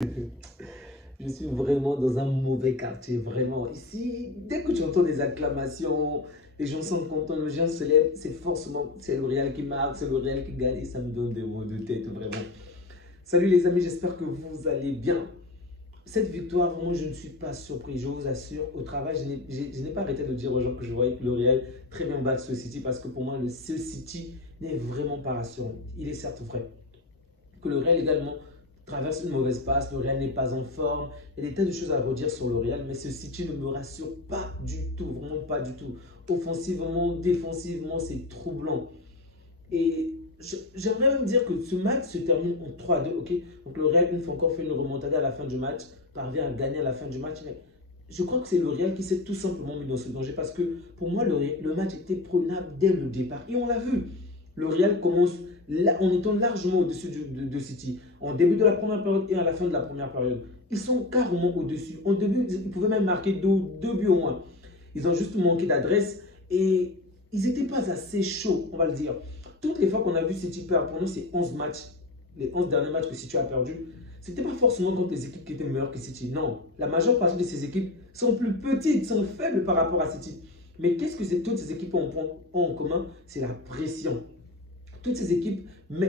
Je suis vraiment dans un mauvais quartier, vraiment. Ici, dès que tu entends des acclamations, les gens sont contents, les gens se lèvent, c'est forcément, c'est le Real qui marque, c'est le Real qui gagne et ça me donne des maux de tête, vraiment. Salut les amis, j'espère que vous allez bien. Cette victoire, vraiment, je ne suis pas surpris, je vous assure. Au travail, je n'ai pas arrêté de dire aux gens que je voyais que le Real très bien battre ce City parce que pour moi, ce City n'est vraiment pas rassurant. Il est certes vrai que le Real également traverse une mauvaise passe, le Real n'est pas en forme. Il y a des tas de choses à redire sur le Real, mais ce City ne me rassure pas du tout, vraiment pas du tout. Offensivement, défensivement, c'est troublant. Et j'aimerais même dire que ce match se termine en 3-2, ok? Donc le Real, une fois encore, fait une remontada à la fin du match, parvient à gagner à la fin du match, mais je crois que c'est le Real qui s'est tout simplement mis dans ce danger parce que pour moi, le match était prenable dès le départ. Et on l'a vu. Le Real commence en étant largement au-dessus de City. En début de la première période et à la fin de la première période. Ils sont carrément au-dessus. En début, ils pouvaient même marquer deux buts au moins. Ils ont juste manqué d'adresse et ils n'étaient pas assez chauds, on va le dire. Toutes les fois qu'on a vu City perdre, pendant ces 11 matchs, les 11 derniers matchs que City a perdu, ce n'était pas forcément contre les équipes qui étaient meilleures que City. Non, la majeure partie de ces équipes sont plus petites, sont faibles par rapport à City. Mais qu'est-ce que toutes ces équipes ont en commun? C'est la pression. Toutes ces équipes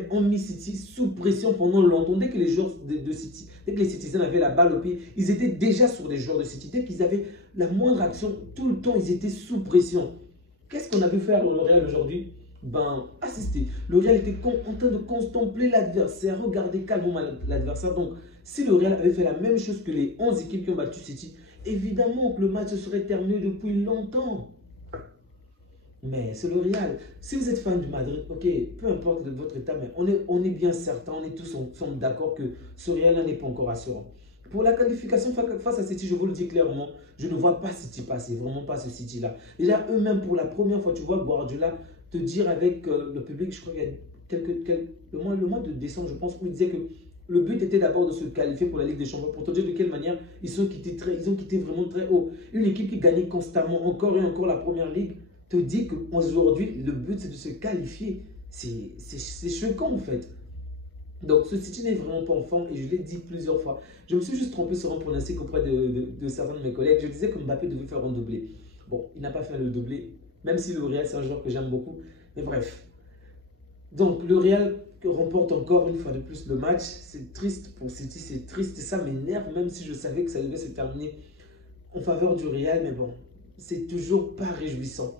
ont mis City sous pression pendant longtemps. Dès que les joueurs de City, dès que les Citizens avaient la balle au pied, ils étaient déjà sur les joueurs de City. Dès qu'ils avaient la moindre action, tout le temps, ils étaient sous pression. Qu'est-ce qu'on a pu faire au Real aujourd'hui? Assister. Le Real était en train de contempler l'adversaire, regarder calmement l'adversaire. Donc, si le Real avait fait la même chose que les 11 équipes qui ont battu City, évidemment que le match serait terminé depuis longtemps. Mais c'est le Real. Si vous êtes fan du Madrid, ok, peu importe de votre état, mais on est bien certain, on est tous d'accord que ce Real-là n'est pas encore rassurant. Pour la qualification face à City, je vous le dis clairement, je ne vois pas City passer, vraiment pas ce City-là. Déjà, eux-mêmes, pour la première fois, tu vois Guardiola te dire avec le public, je crois qu'il y a le mois de décembre, je pense, où il disait que le but était d'abord de se qualifier pour la Ligue des Champions. Pour te dire de quelle manière ils ont quitté vraiment très haut. Une équipe qui gagnait constamment, encore et encore la première ligue, te dit qu'aujourd'hui, le but, c'est de se qualifier. C'est choquant, en fait. Donc, ce City n'est vraiment pas en forme et je l'ai dit plusieurs fois. Je me suis juste trompé sur un pronostic auprès de certains de mes collègues. Je disais que Mbappé devait faire un doublé. Bon, il n'a pas fait le doublé, même si le Real, c'est un joueur que j'aime beaucoup. Mais bref. Donc, le Real remporte encore une fois de plus le match. C'est triste pour City, c'est triste et ça m'énerve, même si je savais que ça devait se terminer en faveur du Real. Mais bon, c'est toujours pas réjouissant.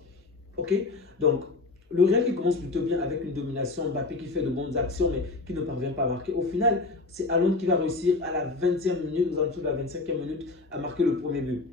Ok? Donc, le Real qui commence plutôt bien avec une domination, Mbappé qui fait de bonnes actions mais qui ne parvient pas à marquer. Au final, c'est Haaland qui va réussir à la 20e minute, aux alentours de la 25e minute, à marquer le premier but.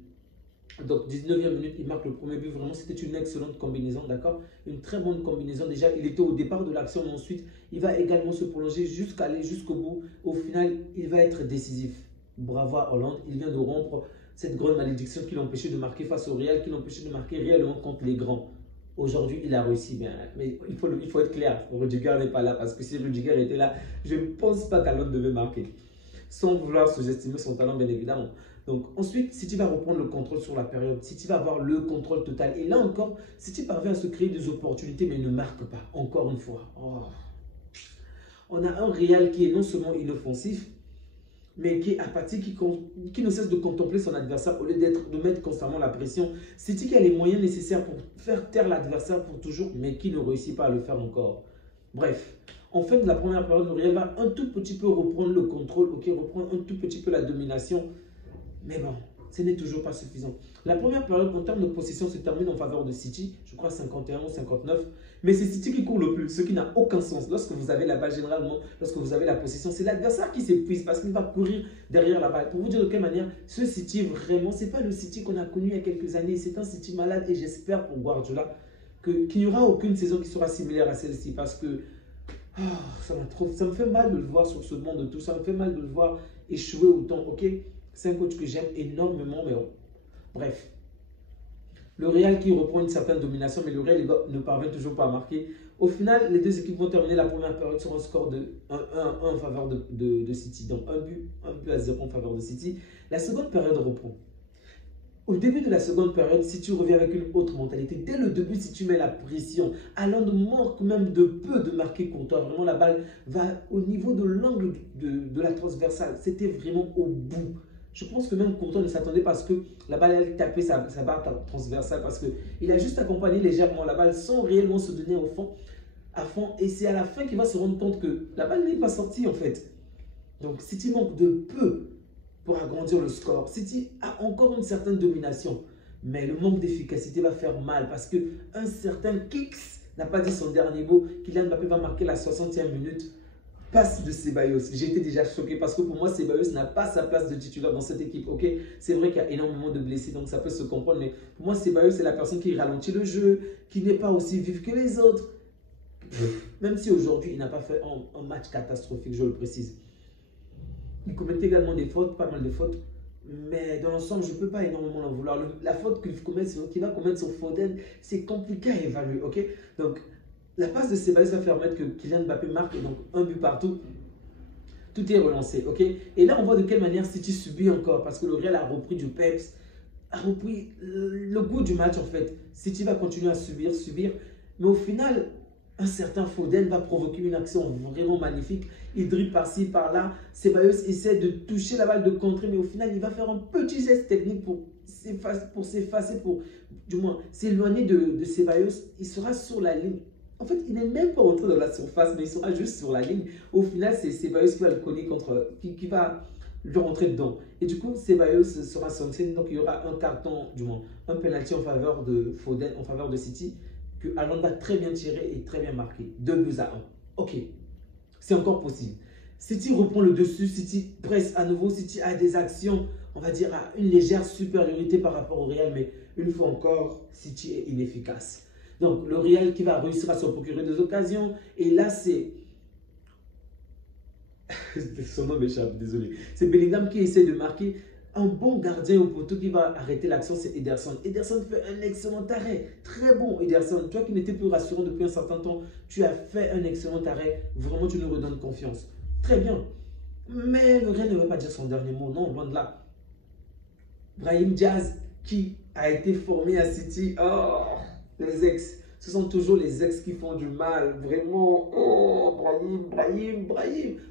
Donc, 19e minute, il marque le premier but. Vraiment, c'était une excellente combinaison, d'accord? Une très bonne combinaison. Déjà, il était au départ de l'action, mais ensuite, il va également se prolonger jusqu'à aller jusqu'au bout. Au final, il va être décisif. Bravo à Haaland. Il vient de rompre cette grande malédiction qui l'empêchait de marquer face au Real, qui l'empêchait de marquer réellement contre les grands. Aujourd'hui, il a réussi bien. Mais il faut être clair. Rudiger n'est pas là parce que si Rudiger était là, je ne pense pas qu'Haaland devait marquer. Sans vouloir sous-estimer son talent, bien évidemment. Donc ensuite, City va reprendre le contrôle sur la période. City va avoir le contrôle total. Et là encore, City parvient à se créer des opportunités, mais il ne marque pas. Encore une fois. Oh. On a un Real qui est non seulement inoffensif, mais qui est apathique, qui ne cesse de contempler son adversaire au lieu de mettre constamment la pression. City qui a les moyens nécessaires pour faire taire l'adversaire pour toujours, mais qui ne réussit pas à le faire encore. Bref, en fin de la première période, le Real va un tout petit peu reprendre le contrôle, ok, reprendre un tout petit peu la domination, mais bon, ce n'est toujours pas suffisant. La première période, en termes de possession, se termine en faveur de City, je crois 51 ou 59. Mais c'est City qui court le plus, ce qui n'a aucun sens. Lorsque vous avez la balle, généralement, lorsque vous avez la possession, c'est l'adversaire qui s'épuise parce qu'il va courir derrière la balle. Pour vous dire de quelle manière, ce City, vraiment, ce n'est pas le City qu'on a connu il y a quelques années. C'est un City malade et j'espère pour Guardiola qu'il n'y aura aucune saison qui sera similaire à celle-ci parce que ça me fait mal de le voir sur ce banc de tout. Ça me fait mal de le voir échouer autant. Ok, c'est un coach que j'aime énormément, mais bon. Bref. Le Real qui reprend une certaine domination, mais le Real ne parvient toujours pas à marquer. Au final, les deux équipes vont terminer la première période sur un score de 1-1 en faveur de City. Donc un but à 0 en faveur de City. La seconde période reprend. Au début de la seconde période, si tu reviens avec une autre mentalité, dès le début, si tu mets la pression, Haaland manque même de peu de marquer contre toi. Vraiment, la balle va au niveau de l'angle de la transversale. C'était vraiment au bout. Je pense que même Courtois ne s'attendait pas à ce que la balle allait taper sa barre transversale parce qu'il a juste accompagné légèrement la balle sans réellement se donner au fond, à fond. Et c'est à la fin qu'il va se rendre compte que la balle n'est pas sortie en fait. Donc, City manque de peu pour agrandir le score. City a encore une certaine domination, mais le manque d'efficacité va faire mal parce qu'un certain Kicks n'a pas dit son dernier mot. Kylian Mbappé va marquer la 60e minute. Passe de Ceballos. J'ai été déjà choqué parce que pour moi, Ceballos n'a pas sa place de titulaire dans cette équipe. Ok, c'est vrai qu'il y a énormément de blessés, donc ça peut se comprendre, mais pour moi, Ceballos, c'est la personne qui ralentit le jeu, qui n'est pas aussi vive que les autres. Même si aujourd'hui, il n'a pas fait un match catastrophique, je le précise. Il commet également des fautes, pas mal de fautes. Mais dans l'ensemble, je ne peux pas énormément en vouloir. La faute qu'il va commettre sur Foden, c'est compliqué à évaluer. Ok, donc, la passe de Ceballos va permettre que Kylian Mbappé marque et donc un but partout. Tout est relancé. Ok, et là, on voit de quelle manière City subit encore parce que le Real a repris du peps, a repris le goût du match en fait. City va continuer à subir. Mais au final, un certain Foden va provoquer une action vraiment magnifique. Il dribble par-ci, par-là. Ceballos essaie de toucher la balle de contrée, mais au final, il va faire un petit geste technique pour s'effacer, pour du moins s'éloigner de Ceballos. Il sera sur la ligne. En fait, il n'est même pas entré dans la surface, mais il sera juste sur la ligne. Au final, c'est Ceballos qui va le cogner qui va lui rentrer dedans. Et du coup, Ceballos sera sanctionné. Donc, il y aura un carton, du moins, un penalty en faveur de Foden, en faveur de City, que Haaland va très bien tirer et très bien marquer. 2-1. Ok, c'est encore possible. City reprend le dessus, City presse à nouveau, City a des actions, on va dire, à une légère supériorité par rapport au Real, mais une fois encore, City est inefficace. Donc, le Real qui va réussir à se procurer des occasions, et là, c'est... Son nom m'échappe, désolé. C'est Bellingham qui essaie de marquer. Un bon gardien au poteau qui va arrêter l'action, c'est Ederson. Ederson fait un excellent arrêt. Très bon, Ederson. Toi qui n'étais plus rassurant depuis un certain temps, tu as fait un excellent arrêt. Vraiment, tu nous redonnes confiance. Très bien. Mais le Real ne va pas dire son dernier mot. Non, loin de là. Brahim Diaz, qui a été formé à City. Oh, les ex. Ce sont toujours les ex qui font du mal. Vraiment. Oh, Brahim.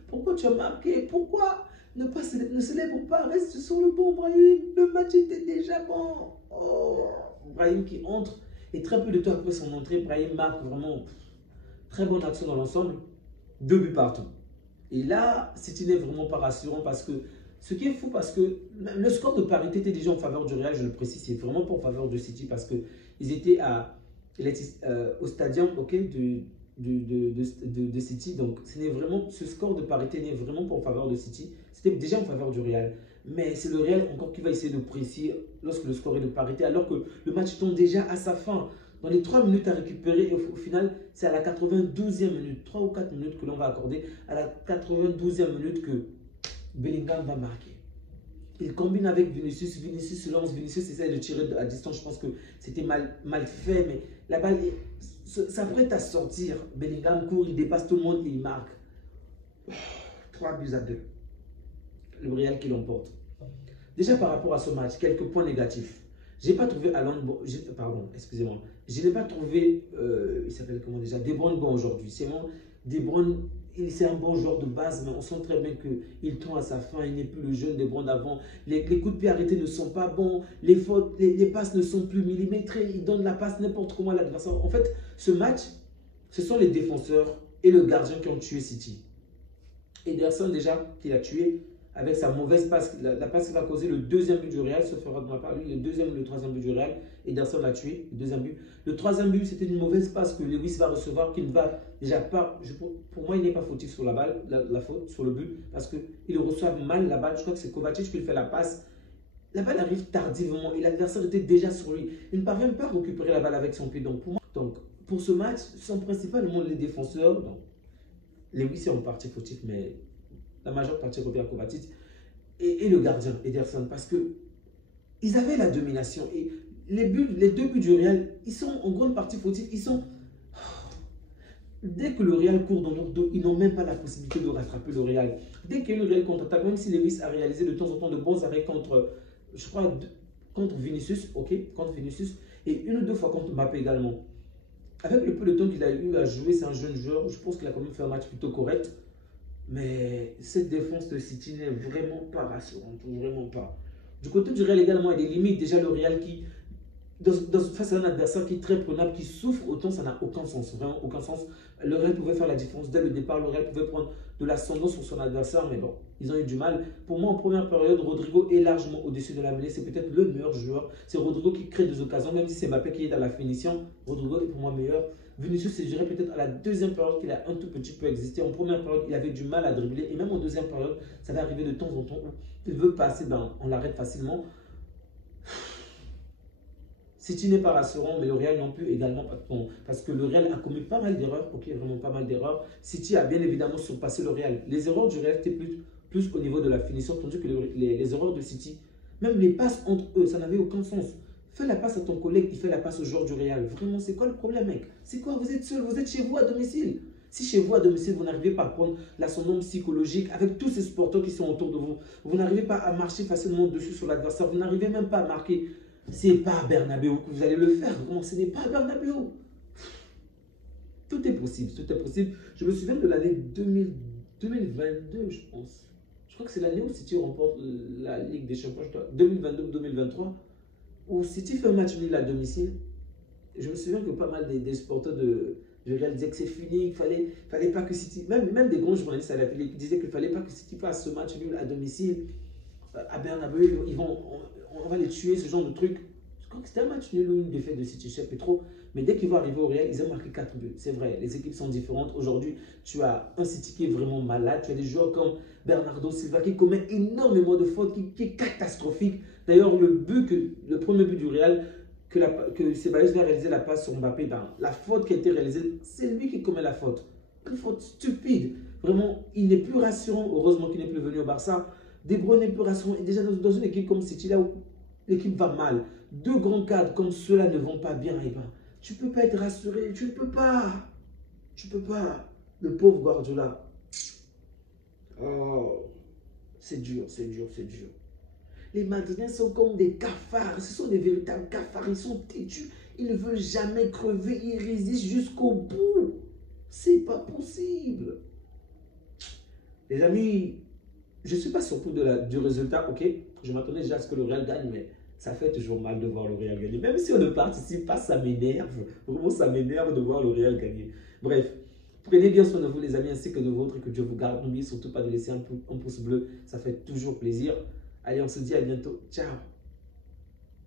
Pourquoi tu as marqué? Pourquoi? Ne célèbre pas, reste sur le banc, Brahim. Le match était déjà bon. Oh, Brahim qui entre. Et très peu de temps après son entrée, Brahim marque vraiment très bonne action dans l'ensemble. 2 buts partout. Et là, City n'est vraiment pas rassurant parce que ce qui est fou, parce que le score de parité était déjà en faveur du Real, je le précise, c'est vraiment pas en faveur de City parce qu'ils étaient au stadium de City. Donc, ce score de parité n'est vraiment pas en faveur de City. C'était déjà en faveur du Real. Mais c'est le Real encore qui va essayer de presser lorsque le score est de parité, alors que le match tombe déjà à sa fin. Dans les 3 minutes à récupérer, et au final, c'est à la 92e minute, 3 ou 4 minutes que l'on va accorder, à la 92e minute que Bellingham va marquer. Il combine avec Vinicius, Vinicius se lance, Vinicius essaie de tirer à distance. Je pense que c'était mal fait, mais la balle s'apprête à sortir. Bellingham court, il dépasse tout le monde et il marque. 3-2. Le Real qui l'emporte. Déjà par rapport à ce match, quelques points négatifs. Je n'ai pas trouvé pardon, excusez-moi. Je n'ai pas trouvé, il s'appelle comment déjà, De Bruyne bon aujourd'hui. C'est bon, De Bruyne, c'est un bon joueur de base, mais on sent très bien qu'il tend à sa fin. Il n'est plus le jeune De Bruyne d'avant. Les coups de pied arrêtés ne sont pas bons. Les fautes, les passes ne sont plus millimétrées. Il donne la passe n'importe comment à l'adversaire. En fait, ce match, ce sont les défenseurs et le gardien qui ont tué City. Ederson déjà, qui l'a tué avec sa mauvaise passe. La passe qui va causer le 2e but du Real se fera de ma part. Lui, le 2e et le 3e but du Real. Ederson l'a tué, le 2e but. Le 3e but, c'était une mauvaise passe que Lewis va recevoir, qu'il ne va déjà pas... Pour moi, il n'est pas fautif sur la balle, la faute, sur le but, parce qu'il reçoit mal la balle. Je crois que c'est Kovacic qui lui fait la passe. La balle arrive tardivement et l'adversaire était déjà sur lui. Il ne parvient pas à récupérer la balle avec son pied. Donc, pour ce match, ce sont principalement les défenseurs. Donc, Lewis est en partie fautif, mais la majeure partie revient à Kovacic. Et le gardien, Ederson, parce qu'ils avaient la domination. Et les 2 buts du Real, ils sont en grande partie fautifs. Dès que le Real court dans leur dos, ils n'ont même pas la possibilité de rattraper le Real. Dès qu'il y a eu le Real contre-attaque, même si Lewis a réalisé de temps en temps de bons arrêts contre, je crois, contre Vinicius, ok, contre Vinicius, et une ou deux fois contre Mbappé également. Avec le peu de temps qu'il a eu à jouer, c'est un jeune joueur, je pense qu'il a quand même fait un match plutôt correct. Mais cette défense de City n'est vraiment pas rassurante, vraiment pas. Du côté du Real également, il y a des limites. Déjà, le Real qui, face à un adversaire qui est très prenable, qui souffre autant, ça n'a aucun sens, vraiment aucun sens. Le Real pouvait faire la différence dès le départ, le Real pouvait prendre de l'ascendant sur son adversaire, mais bon, ils ont eu du mal. Pour moi, en première période, Rodrigo est largement au-dessus de la mêlée, c'est peut-être le meilleur joueur. C'est Rodrigo qui crée des occasions, même si c'est Mbappé qui est dans la finition, Rodrigo est pour moi meilleur. Vinicius, je dirais peut-être à la deuxième période qu'il a un tout petit peu existé. En première période, il avait du mal à dribbler, et même en deuxième période, ça va arriver de temps en temps où il veut passer, ben, on l'arrête facilement. City n'est pas rassurant, mais le Real non plus également, parce que le Real a commis pas mal d'erreurs, ok, vraiment pas mal d'erreurs. City a bien évidemment surpassé le Real. Les erreurs du Real étaient plus au niveau de la finition, tandis que les erreurs de City, même les passes entre eux, ça n'avait aucun sens. Fais la passe à ton collègue, il fait la passe au joueur du Real. Vraiment, c'est quoi le problème, mec? C'est quoi? Vous êtes seul, vous êtes chez vous à domicile. Si chez vous à domicile, vous n'arrivez pas à prendre l'ascendant psychologique avec tous ces sporteurs qui sont autour de vous, vous n'arrivez pas à marcher facilement dessus sur l'adversaire, vous n'arrivez même pas à marquer. C'est pas à Bernabéu que vous allez le faire. Non, ce n'est pas à Bernabéu. Tout est possible, tout est possible. Je me souviens de l'année 2022, je pense. Je crois que c'est l'année où City remporte la Ligue des Champions, 2022-2023, où City fait un match nul à domicile. Je me souviens que pas mal des supporters de Real disaient que c'est fini, qu'il fallait pas que City, même des grands journalistes à la télé qui disaient qu'il ne fallait pas que City fasse ce match nul à domicile. À Bernabéu, on va les tuer, ce genre de truc. Je crois que c'était un match nul ou une défaite de City, je sais plus trop. Mais dès qu'ils vont arriver au Real, ils ont marqué 4 buts. C'est vrai, les équipes sont différentes. Aujourd'hui, tu as un City qui est vraiment malade. Tu as des joueurs comme Bernardo Silva qui commet énormément de fautes, qui est catastrophique. D'ailleurs, le premier but du Real, que Ceballos va réaliser la passe sur Mbappé, ben, la faute qui a été réalisée, c'est lui qui commet la faute. Une faute stupide. Vraiment, il n'est plus rassurant. Heureusement qu'il n'est plus venu au Barça. De Bruyne n'est plus rassurant. Et déjà dans une équipe comme City, là où l'équipe va mal, deux grands cadres comme ceux-là ne vont pas bien, et ben, tu ne peux pas être rassuré. Tu ne peux pas. Tu ne peux pas. Le pauvre Guardiola. Oh, c'est dur, c'est dur, c'est dur. Les Madridiens sont comme des cafards. Ce sont des véritables cafards. Ils sont têtus. Ils ne veulent jamais crever. Ils résistent jusqu'au bout. C'est pas possible. Les amis, je ne suis pas surpris du résultat. Ok, je m'attendais déjà à ce que le Real gagne, mais ça fait toujours mal de voir le Real gagner. Même si on ne participe pas, ça m'énerve. Vraiment, ça m'énerve de voir le Real gagner. Bref, prenez bien soin de vous, les amis, ainsi que de vôtres, et que Dieu vous garde. N'oubliez surtout pas de laisser un pouce bleu. Ça fait toujours plaisir. Allez, on se dit à bientôt. Ciao.